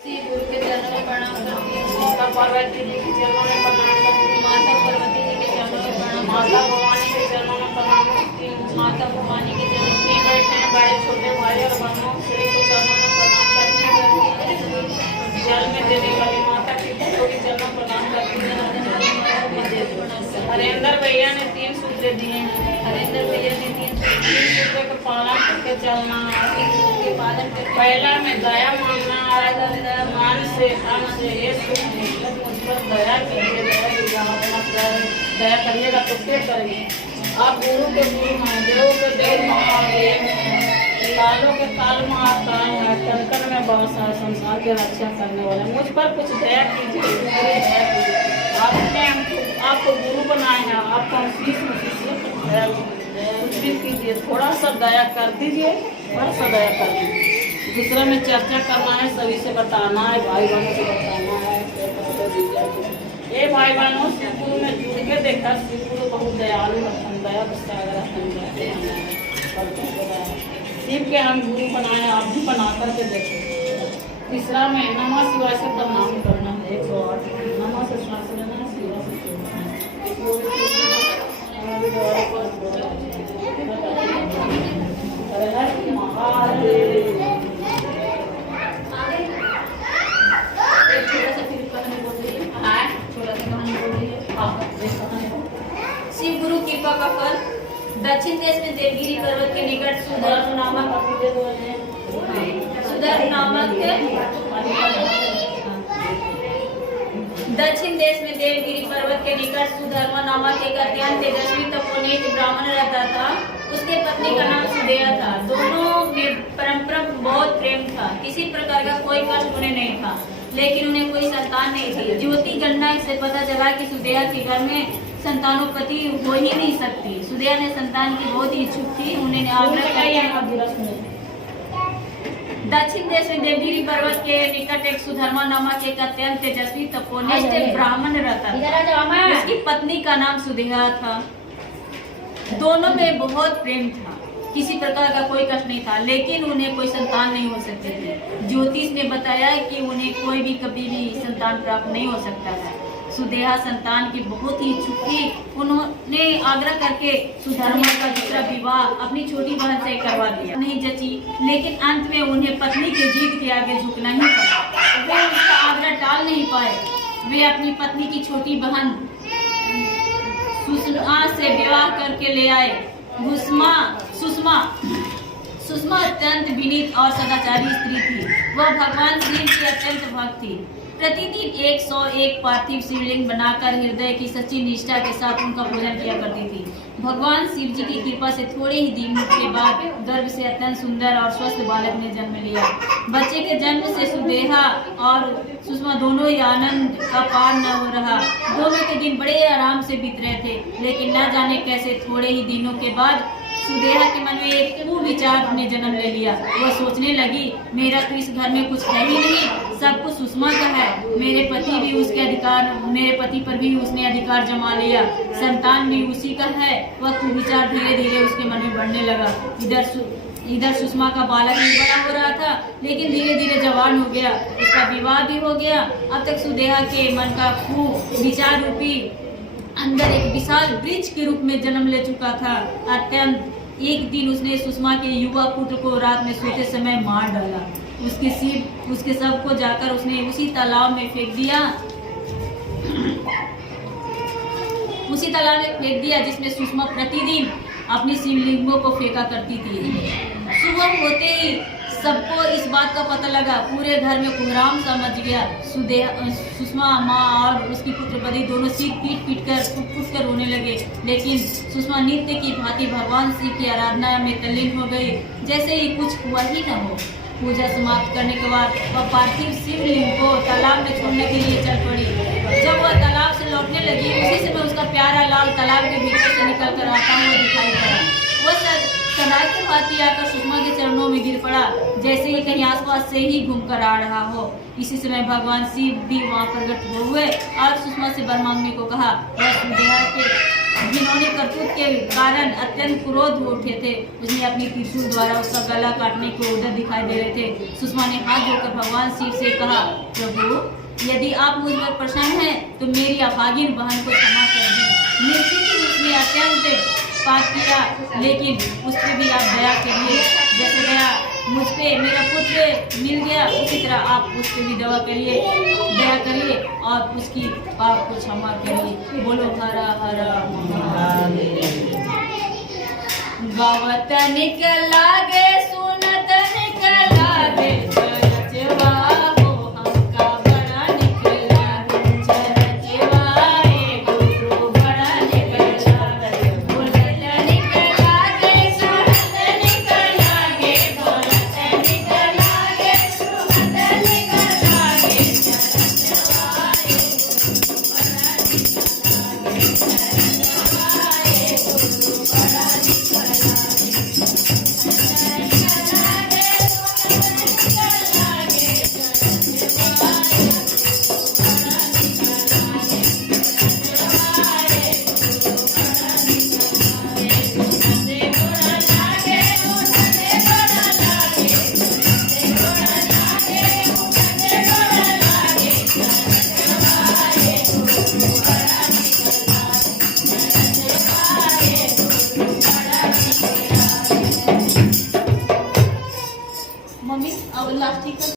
श्री गुरु के चरणों में प्रणाम करती हूँ। माता पार्वती जी के चरणों में प्रणाम करती हूँ। माता पार्वती जी के चरणों में प्रणाम। माता भवानी के चरणों में प्रणाम करती हूँ। माता भवानी के चरणों में बैठे हैं बड़े छोटे भाई और बहनों सभी को चरणों में प्रणाम करती हूँ। जल में देने वाली माता के चरणों में प्रणाम करती हूँ। हरेंद्र भैया ने 3 सूत्र दिए हैं। हरेंद्र भैया ने 3 सूत्र का पालन करके चलना है। पहला में दया मांगना है। मान से धन से ये सुख मुझ पर दया कीजिए। दया करिएगा तो क्या करेंगे। आप गुरु के गुरु महादेव के देव महादेव कालों के काल महाकाल है। कण में बस है। संसार की रक्षा करने वाले मुझ पर कुछ दया कीजिए। दया कीजिए। आपने आपको गुरु बनाए हैं। आपको कुछ भी कीजिए। थोड़ा सा दया कर दीजिए। थोड़ा सा दया कर दीजिए। दूसरा में चर्चा करना है। सभी से बताना है। भाई बहनों से बताना है। ये भाई बहनों शिव गुरु में जुड़ के देखा। शिव गुरु बहुत दयालु दया शिव के हम गुरु बनाए। आप भी बना करके देखो। तीसरा में नमः शिवाय से प्रणाम करना है। 108 नमः से श्वास लेना है। शिवाय से शिव गुरु कृपा का फल। दक्षिण देश में देवगिरी पर्वत के निकट सुधर्म नामक दक्षिण देश में देवगिरी पर्वत के निकट सुधर्मा नामक एक अत्यंत तेजस्वी तपोनीत ब्राह्मण रहता था। उसके पत्नी का नाम सुदेहा था। दोनों में परस्पर बहुत प्रेम था। किसी प्रकार का कोई कष्ट उन्हें नहीं था, लेकिन उन्हें कोई संतान नहीं थी। ज्योति गणना से पता चला कि सुदेहा के घर में संतानोत्पत्ति हो ही नहीं सकती। सुदेहा ने संतान की बहुत इच्छुक थी। उन्हें आग्रह किया। दक्षिण देश में देवगिरी पर्वत के निकट एक सुधर्मा नामक एक अत्यंत तेजस्वी तपोनिष्ठ ब्राह्मण रहता था। उसकी पत्नी का नाम सुदेहा था। दोनों में बहुत प्रेम था। किसी प्रकार का कोई कष्ट नहीं था, लेकिन उन्हें कोई संतान नहीं हो सकते थे। ज्योतिष ने बताया कि उन्हें कोई भी कभी भी संतान प्राप्त नहीं हो सकता था। सुदेहा संतान की बहुत ही इच्छुक थी। उन्होंने आग्रह करके सुधर्मा का दूसरा विवाह अपनी छोटी बहन से करवा दिया। नहीं जची, लेकिन अंत में उन्हें पत्नी के जीत के आगे झुकना ही पड़ा। वे उसका आग्रह टाल नहीं पाए। वे अपनी पत्नी की छोटी बहन सुषमा से विवाह करके ले आए। सुषमा अत्यंत विनीत और सदाचारी स्त्री थी। वह भगवान शिव की अत्यंत भक्त थी। प्रतिदिन 101 पार्थिव शिवलिंग बनाकर हृदय की सच्ची निष्ठा के साथ उनका पूजन किया करती थी। भगवान शिव जी की कृपा से थोड़े ही दिनों के बाद गर्भ से अत्यंत सुंदर और स्वस्थ बालक ने जन्म लिया। बच्चे के जन्म से सुदेहा और सुषमा दोनों ही आनंद का पार न हो रहा। दोनों के दिन बड़े आराम से बीत रहे थे, लेकिन न जाने कैसे थोड़े ही दिनों के बाद सुदेहा के मन में एक कुविचार ने जन्म ले लिया। वह सोचने लगी, मेरा तो इस घर में कुछ है ही नहीं, सब कुछ सुषमा का है। मेरे पति पर भी उसने अधिकार जमा लिया। संतान भी उसी का है। वह कुविचार धीरे धीरे उसके मन में बढ़ने लगा। इधर सुषमा का बालक भी बड़ा हो रहा था, लेकिन धीरे धीरे जवान हो गया। उसका विवाह भी हो गया। अब तक सुदेहा के मन का कुविचार रूपी अंदर एक विशाल वृक्ष के रूप में जन्म ले चुका था। अत्यंत एक दिन उसने सुषमा के युवा पुत्र को रात में सोते समय मार डाला। उसके शव को जाकर उसने उसी तालाब में फेंक दिया जिसमें सुषमा प्रतिदिन अपनी शिवलिंगों को फेंका करती थी। सुबह होते ही सबको इस बात का पता लगा। पूरे घर में कोहराम सा मच गया। सुषमा माँ और उसकी पुत्रपति दोनों सिर पीट कर रोने लगे। लेकिन सुषमा नित्य की भांति भगवान शिव की आराधना में तल्लीन हो गई, जैसे ही कुछ हुआ ही न हो। पूजा समाप्त करने के बाद वह पार्थिव शिवलिंग को तालाब में छोड़ने के लिए चल पड़ी। जब वह तालाब से लौटने लगी, उसी समय उसका प्यारा लाल तालाब के भीतर से निकल कर आता हुआ दिखाई पड़ा। वह सदा के भांति आकर सुषमा के चरणों में गिर पड़ा, जैसे ही कहीं आसपास से ही घूमकर आ रहा हो। इसी समय भगवान शिव भी वहां प्रकट हुए और सुषमा से वर मांगने को कहा। वसुदेव के घिनौने करतूत के कारण अत्यंत क्रोध हो उठे थे। उसने अपनी त्रिशूल द्वारा उसका गला काटने के उधर दिखाई दे रहे थे। सुषमा ने हाथ जोड़कर भगवान शिव से कहा, प्रभु यदि आप मुझ पर प्रसन्न हैं तो मेरी अभागिन बहन को क्षमा कर दें। निश्चित ही उसने अत्यंत पाप किया, लेकिन उस पर भी आप दया करिए। जैसे दया मुझ पे मेरा पुत्र मिल गया, उसी तरह आप उस पर भी दया करिए और उसकी पाप को क्षमा करिए। बोलो हरा हरा महादेव। गवत निकला गे